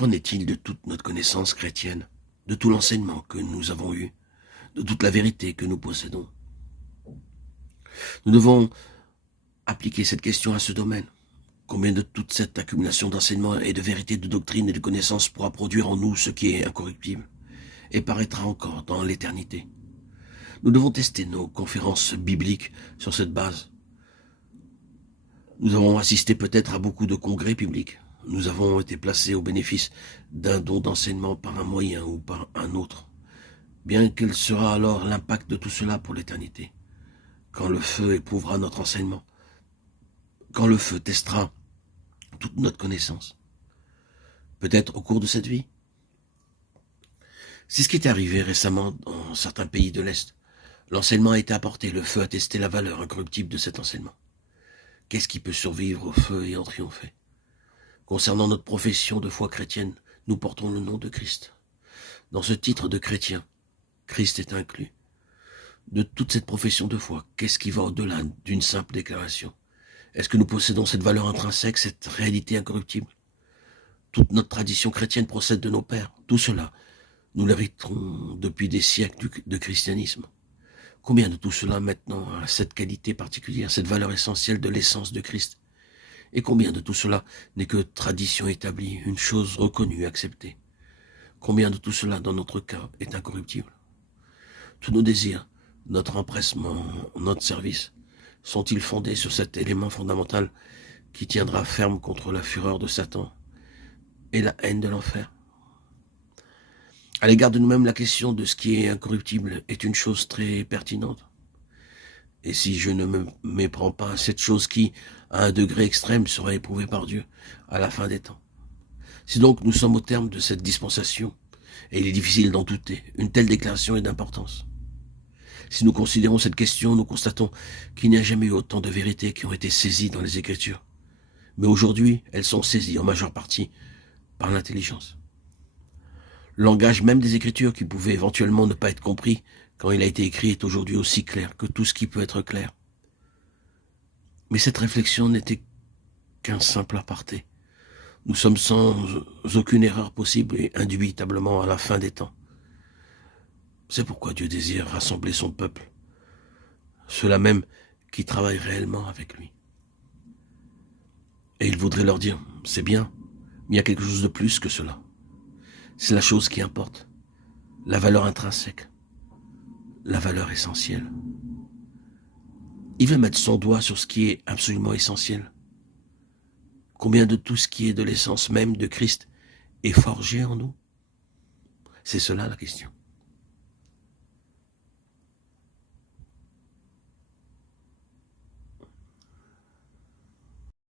Qu'en est-il de toute notre connaissance chrétienne, de tout l'enseignement que nous avons eu, de toute la vérité que nous possédons? Nous devons appliquer cette question à ce domaine. Combien de toute cette accumulation d'enseignements et de vérité, de doctrine et de connaissances pourra produire en nous ce qui est incorruptible et paraîtra encore dans l'éternité? Nous devons tester nos conférences bibliques sur cette base. Nous avons assisté peut-être à beaucoup de congrès publics. Nous avons été placés au bénéfice d'un don d'enseignement par un moyen ou par un autre. Bien quel sera alors l'impact de tout cela pour l'éternité? Quand le feu éprouvera notre enseignement, quand le feu testera toute notre connaissance, peut-être au cours de cette vie. C'est ce qui est arrivé récemment dans certains pays de l'Est. L'enseignement a été apporté, le feu a testé la valeur incorruptible de cet enseignement. Qu'est-ce qui peut survivre au feu et en triompher? Concernant notre profession de foi chrétienne, nous portons le nom de Christ. Dans ce titre de chrétien, Christ est inclus. De toute cette profession de foi, qu'est-ce qui va au-delà d'une simple déclaration? Est-ce que nous possédons cette valeur intrinsèque, cette réalité incorruptible? Toute notre tradition chrétienne procède de nos pères. Tout cela, nous l'hériterons depuis des siècles de christianisme. Combien de tout cela maintenant a cette qualité particulière, cette valeur essentielle de l'essence de Christ? Et combien de tout cela n'est que tradition établie, une chose reconnue, acceptée? Combien de tout cela, dans notre cas, est incorruptible? Tous nos désirs, notre empressement, notre service, sont-ils fondés sur cet élément fondamental qui tiendra ferme contre la fureur de Satan et la haine de l'enfer? À l'égard de nous-mêmes, la question de ce qui est incorruptible est une chose très pertinente. Et si je ne me méprends pas à cette chose qui, à un degré extrême, sera éprouvée par Dieu à la fin des temps? Si donc nous sommes au terme de cette dispensation, et il est difficile d'en douter, une telle déclaration est d'importance. Si nous considérons cette question, nous constatons qu'il n'y a jamais eu autant de vérités qui ont été saisies dans les Écritures. Mais aujourd'hui, elles sont saisies en majeure partie par l'intelligence. Le langage même des Écritures, qui pouvait éventuellement ne pas être compris quand il a été écrit, est aujourd'hui aussi clair que tout ce qui peut être clair. Mais cette réflexion n'était qu'un simple aparté. Nous sommes sans aucune erreur possible et indubitablement à la fin des temps. C'est pourquoi Dieu désire rassembler son peuple, ceux-là même qui travaillent réellement avec lui. Et il voudrait leur dire, c'est bien, mais il y a quelque chose de plus que cela. C'est la chose qui importe, la valeur intrinsèque, la valeur essentielle. Il veut mettre son doigt sur ce qui est absolument essentiel. Combien de tout ce qui est de l'essence même de Christ est forgé en nous? C'est cela la question.